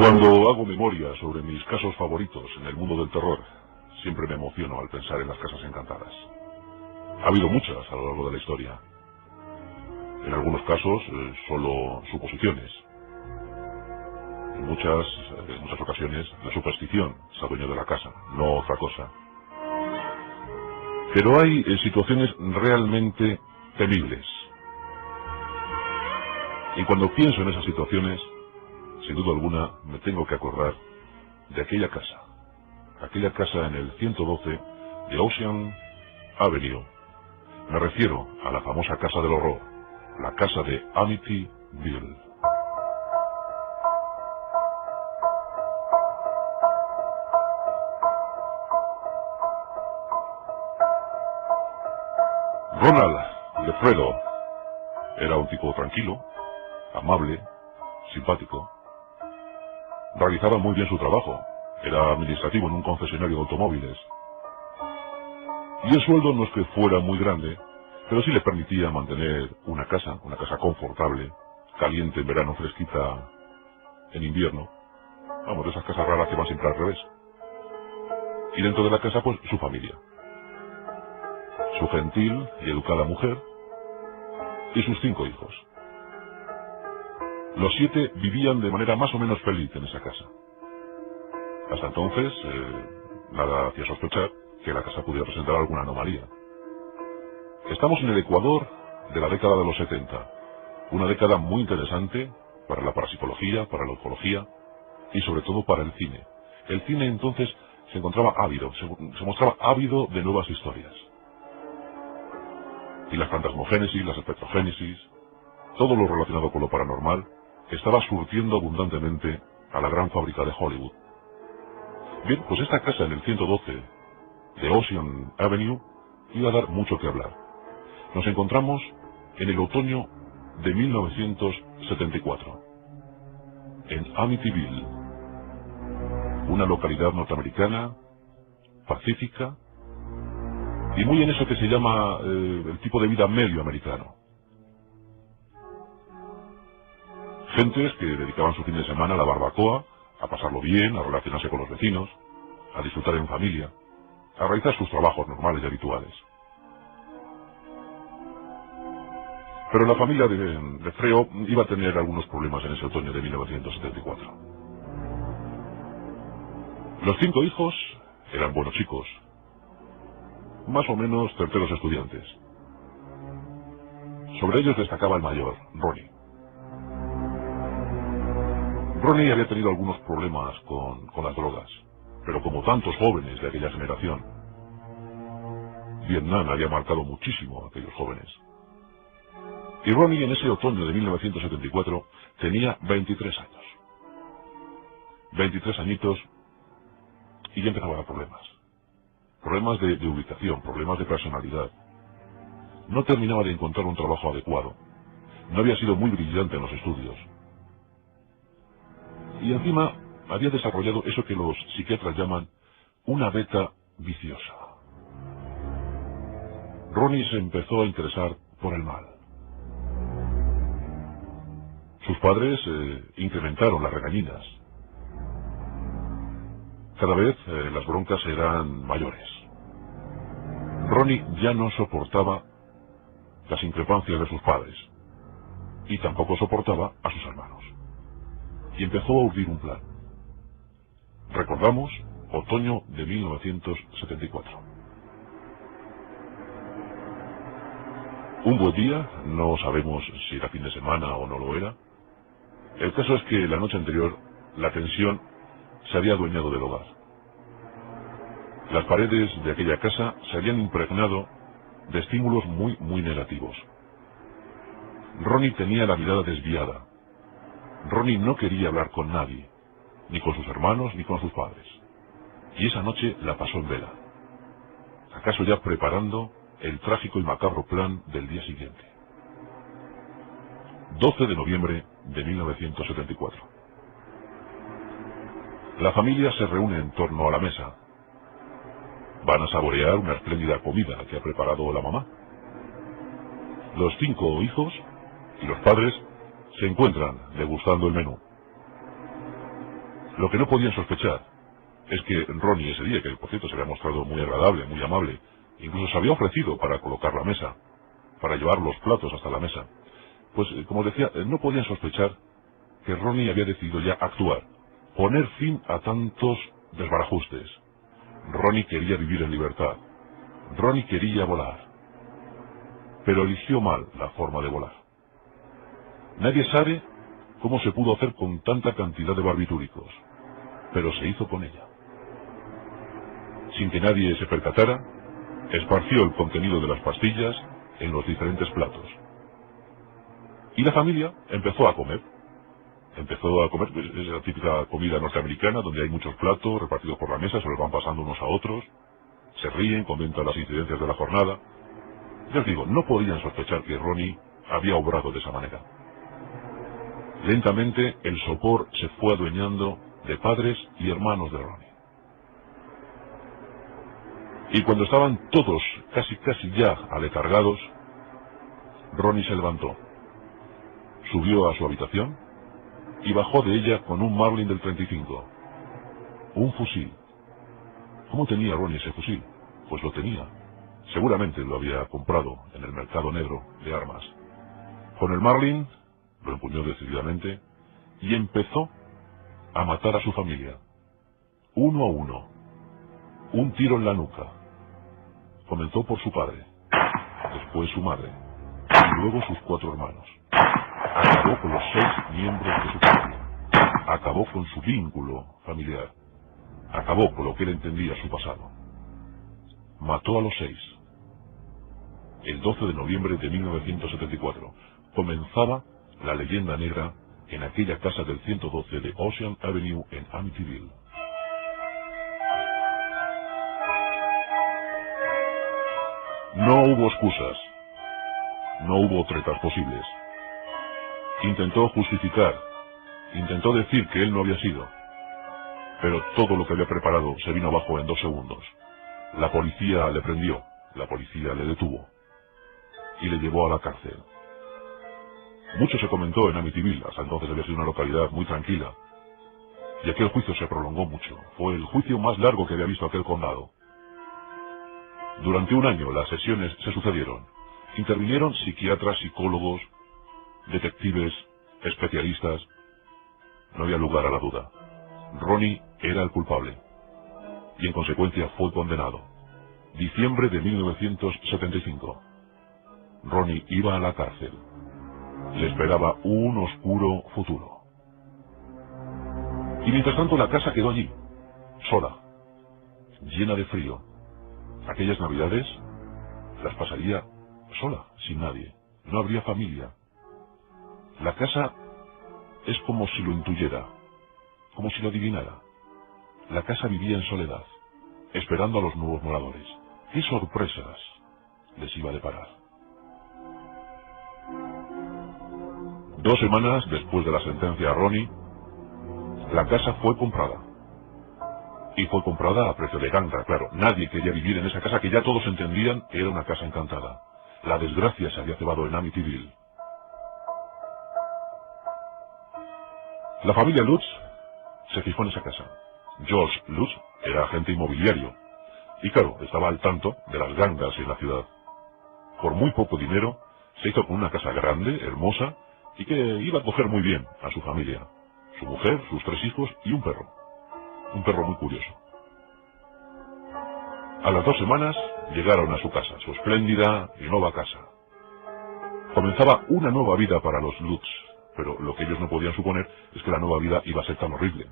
Cuando hago memoria sobre mis casos favoritos en el mundo del terror, siempre me emociono al pensar en las casas encantadas. Ha habido muchas a lo largo de la historia. En algunos casos, solo suposiciones. En muchas ocasiones, la superstición se adueñó de la casa, no otra cosa. Pero hay situaciones realmente temibles. Y cuando pienso en esas situaciones, sin duda alguna, me tengo que acordar de aquella casa en el 112 de Ocean Avenue. Me refiero a la famosa casa del horror, la casa de Amityville. Ronald Lefredo era un tipo tranquilo, amable, simpático. Realizaba muy bien su trabajo. Era administrativo en un concesionario de automóviles. Y el sueldo no es que fuera muy grande, pero sí le permitía mantener una casa confortable, caliente en verano, fresquita en invierno. Vamos, de esas casas raras que van siempre al revés. Y dentro de la casa, pues, su familia. Su gentil y educada mujer y sus 5 hijos. Los 7 vivían de manera más o menos feliz en esa casa. Hasta entonces, nada hacía sospechar que la casa pudiera presentar alguna anomalía. Estamos en el Ecuador de la década de los 70, una década muy interesante para la parapsicología, para la ufología y sobre todo para el cine. El cine entonces se encontraba ávido, se mostraba ávido de nuevas historias. Y la fantasmogénesis, la espectrogénesis, todo lo relacionado con lo paranormal, estaba surtiendo abundantemente a la gran fábrica de Hollywood. Bien, pues esta casa en el 112 de Ocean Avenue iba a dar mucho que hablar. Nos encontramos en el otoño de 1974, en Amityville, una localidad norteamericana, pacífica, y muy en eso que se llama el tipo de vida medio americano. Gentes que dedicaban su fin de semana a la barbacoa, a pasarlo bien, a relacionarse con los vecinos, a disfrutar en familia, a realizar sus trabajos normales y habituales. Pero la familia de Freo iba a tener algunos problemas en ese otoño de 1974. Los 5 hijos eran buenos chicos, más o menos certeros estudiantes. Sobre ellos destacaba el mayor, Ronnie. Ronnie había tenido algunos problemas con las drogas, pero como tantos jóvenes de aquella generación, Vietnam había marcado muchísimo a aquellos jóvenes. Y Ronnie en ese otoño de 1974 tenía 23 años. 23 añitos y ya empezaba a dar problemas. Problemas de ubicación, problemas de personalidad. No terminaba de encontrar un trabajo adecuado. No había sido muy brillante en los estudios. Y encima había desarrollado eso que los psiquiatras llaman una beta viciosa. Ronnie se empezó a interesar por el mal. Sus padres incrementaron las regañinas. Cada vez las broncas eran mayores. Ronnie ya no soportaba las increpancias de sus padres y tampoco soportaba a sus hermanos. Y empezó a urdir un plan. Recordamos, otoño de 1974. Un buen día, no sabemos si era fin de semana o no lo era. El caso es que la noche anterior la tensión se había adueñado del hogar. Las paredes de aquella casa se habían impregnado de estímulos muy negativos. Ronnie tenía la mirada desviada. Ronnie no quería hablar con nadie, ni con sus hermanos ni con sus padres. Y esa noche la pasó en vela, acaso ya preparando el trágico y macabro plan del día siguiente. 12 de noviembre de 1974. La familia se reúne en torno a la mesa. Van a saborear una espléndida comida que ha preparado la mamá. Los 5 hijos y los padres se encuentran degustando el menú. Lo que no podían sospechar es que Ronnie ese día, que por cierto se había mostrado muy agradable, muy amable, incluso se había ofrecido para colocar la mesa, para llevar los platos hasta la mesa, pues como decía, no podían sospechar que Ronnie había decidido ya actuar, poner fin a tantos desbarajustes. Ronnie quería vivir en libertad. Ronnie quería volar. Pero eligió mal la forma de volar. Nadie sabe cómo se pudo hacer con tanta cantidad de barbitúricos, pero se hizo con ella. Sin que nadie se percatara, esparció el contenido de las pastillas en los diferentes platos. Y la familia empezó a comer. Empezó a comer, es la típica comida norteamericana, donde hay muchos platos repartidos por la mesa, se los van pasando unos a otros, se ríen, comentan las incidencias de la jornada. Ya os digo, no podían sospechar que Ronnie había obrado de esa manera. Lentamente el sopor se fue adueñando de padres y hermanos de Ronnie. Y cuando estaban todos casi ya aletargados, Ronnie se levantó, subió a su habitación y bajó de ella con un Marlin del 35, un fusil. ¿Cómo tenía Ronnie ese fusil? Pues lo tenía. Seguramente lo había comprado en el mercado negro de armas. Con el Marlin lo empuñó decididamente y empezó a matar a su familia, uno a uno, un tiro en la nuca. Comenzó por su padre, después su madre, y luego sus 4 hermanos. Acabó con los 6 miembros de su familia. Acabó con su vínculo familiar. Acabó con lo que él entendía su pasado. Mató a los 6. El 12 de noviembre de 1974 comenzaba la leyenda negra en aquella casa del 112 de Ocean Avenue en Amityville. No hubo excusas. No hubo tretas posibles. Intentó justificar. Intentó decir que él no había sido. Pero todo lo que había preparado se vino abajo en 2 segundos. La policía le prendió. La policía le detuvo. Y le llevó a la cárcel. Mucho se comentó en Amityville. Hasta entonces había sido una localidad muy tranquila. Y aquel juicio se prolongó mucho. Fue el juicio más largo que había visto aquel condado. Durante un año las sesiones se sucedieron. Intervinieron psiquiatras, psicólogos, detectives, especialistas. No había lugar a la duda. Ronnie era el culpable. Y en consecuencia fue condenado. Diciembre de 1975. Ronnie iba a la cárcel. Le esperaba un oscuro futuro. Y mientras tanto la casa quedó allí, sola, llena de frío. Aquellas navidades las pasaría sola, sin nadie. No habría familia. La casa es como si lo intuyera, como si lo adivinara. La casa vivía en soledad, esperando a los nuevos moradores. ¿Qué sorpresas les iba a deparar? 2 semanas después de la sentencia a Ronnie, la casa fue comprada. Y fue comprada a precio de ganga, claro. Nadie quería vivir en esa casa que ya todos entendían era una casa encantada. La desgracia se había cebado en Amityville. La familia Lutz se fijó en esa casa. George Lutz era agente inmobiliario. Y claro, estaba al tanto de las gangas en la ciudad. Por muy poco dinero, se hizo con una casa grande, hermosa, y que iba a coger muy bien a su familia. Su mujer, sus 3 hijos y un perro. Un perro muy curioso. A las 2 semanas llegaron a su casa, su espléndida y nueva casa. Comenzaba una nueva vida para los Lutz, pero lo que ellos no podían suponer es que la nueva vida iba a ser tan horrible.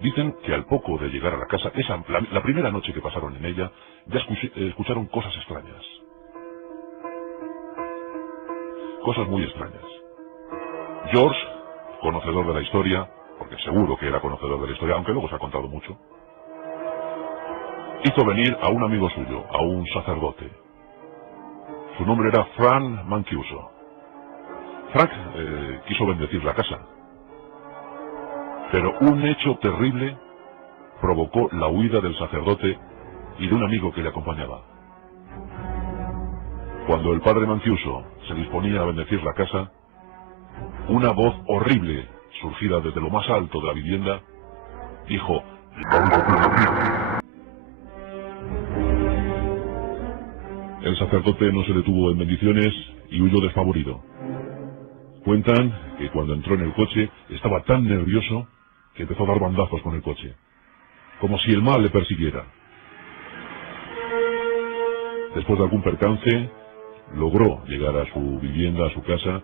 Dicen que al poco de llegar a la casa, la primera noche que pasaron en ella, ya escucharon cosas extrañas. Cosas muy extrañas. George, conocedor de la historia, porque seguro que era conocedor de la historia, aunque luego se ha contado mucho, hizo venir a un amigo suyo, a un sacerdote. Su nombre era Frank Mancuso. Frank quiso bendecir la casa, pero un hecho terrible provocó la huida del sacerdote y de un amigo que le acompañaba. Cuando el padre Mancuso se disponía a bendecir la casa, una voz horrible surgida desde lo más alto de la vivienda, dijo: «¡Vamos a aquí!». El sacerdote no se detuvo en bendiciones y huyó despavorido. Cuentan que cuando entró en el coche estaba tan nervioso que empezó a dar bandazos con el coche, como si el mal le persiguiera. Después de algún percance, logró llegar a su vivienda, a su casa,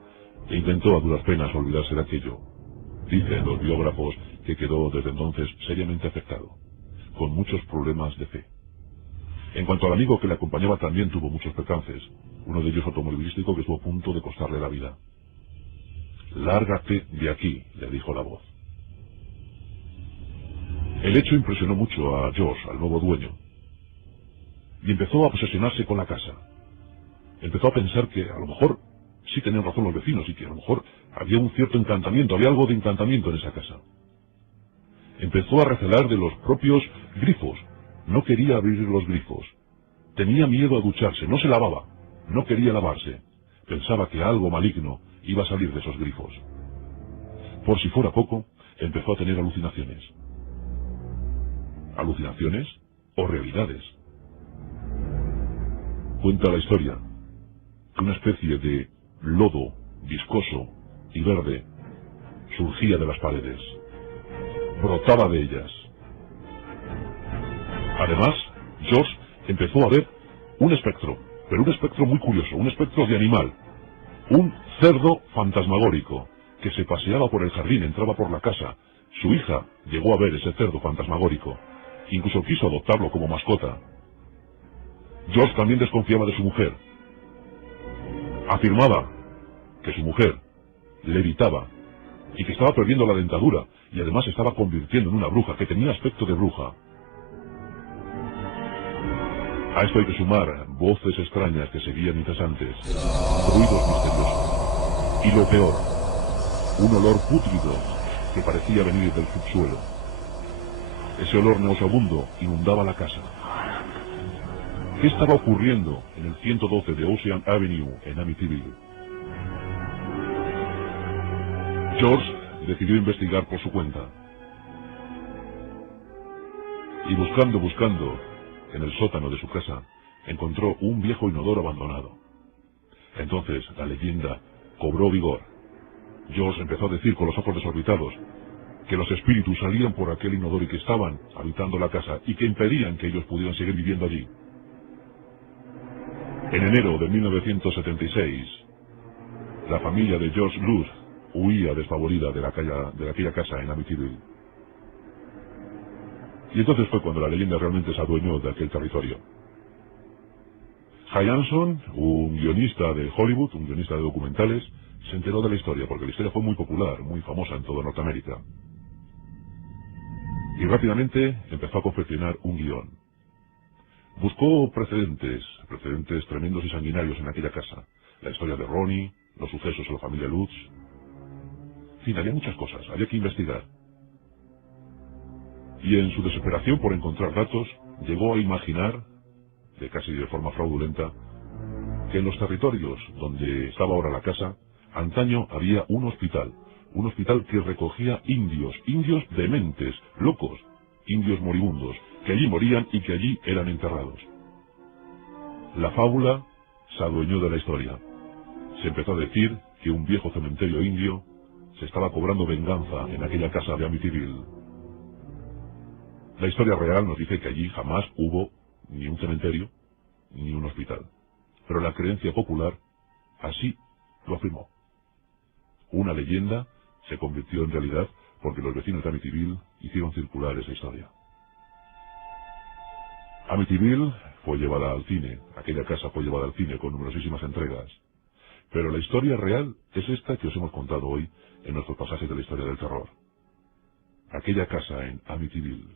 e intentó a duras penas olvidarse de aquello. Dicen los biógrafos que quedó desde entonces seriamente afectado, con muchos problemas de fe. En cuanto al amigo que le acompañaba, también tuvo muchos percances, uno de ellos automovilístico que estuvo a punto de costarle la vida. «Lárgate de aquí», le dijo la voz. El hecho impresionó mucho a George, al nuevo dueño, y empezó a obsesionarse con la casa. Empezó a pensar que a lo mejor sí tenían razón los vecinos y que a lo mejor había un cierto encantamiento, había algo de encantamiento en esa casa. Empezó a recelar de los propios grifos. No quería abrir los grifos. Tenía miedo a ducharse, no se lavaba, no quería lavarse. Pensaba que algo maligno iba a salir de esos grifos. Por si fuera poco, empezó a tener alucinaciones. ¿Alucinaciones o realidades? Cuenta la historia que una especie de lodo viscoso y verde surgía de las paredes, brotaba de ellas. Además, George empezó a ver un espectro, pero un espectro muy curioso, un espectro de animal, un cerdo fantasmagórico que se paseaba por el jardín, entraba por la casa. Su hija llegó a ver ese cerdo fantasmagórico, incluso quiso adoptarlo como mascota. George también desconfiaba de su mujer. Afirmaba que su mujer le evitaba y que estaba perdiendo la dentadura y además se estaba convirtiendo en una bruja, que tenía aspecto de bruja. A esto hay que sumar voces extrañas que seguían incesantes, ruidos misteriosos y lo peor, un olor pútrido que parecía venir del subsuelo. Ese olor nauseabundo inundaba la casa. ¿Qué estaba ocurriendo en el 112 de Ocean Avenue en Amityville? George decidió investigar por su cuenta. Y buscando, en el sótano de su casa, encontró un viejo inodoro abandonado. Entonces la leyenda cobró vigor. George empezó a decir con los ojos desorbitados que los espíritus salían por aquel inodoro y que estaban habitando la casa y que impedían que ellos pudieran seguir viviendo allí. En enero de 1976, la familia de George Bluth huía despavorida de aquella casa en Amityville. Y entonces fue cuando la leyenda realmente se adueñó de aquel territorio. Jay Anson, un guionista de Hollywood, un guionista de documentales, se enteró de la historia, porque la historia fue muy popular, muy famosa en toda Norteamérica. Y rápidamente empezó a confeccionar un guión. Buscó precedentes tremendos y sanguinarios en aquella casa. La historia de Ronnie, los sucesos en la familia Lutz. En fin, había muchas cosas, había que investigar. Y en su desesperación por encontrar datos, llegó a imaginar, casi de forma fraudulenta, que en los territorios donde estaba ahora la casa, antaño había un hospital que recogía indios dementes, locos, indios moribundos, que allí morían y que allí eran enterrados. La fábula se adueñó de la historia. Se empezó a decir que un viejo cementerio indio se estaba cobrando venganza en aquella casa de Amityville. La historia real nos dice que allí jamás hubo ni un cementerio ni un hospital. Pero la creencia popular así lo afirmó. Una leyenda se convirtió en realidad porque los vecinos de Amityville hicieron circular esa historia. Amityville fue llevada al cine, aquella casa fue llevada al cine con numerosísimas entregas. Pero la historia real es esta que os hemos contado hoy en nuestros pasajes de la historia del terror. Aquella casa en Amityville.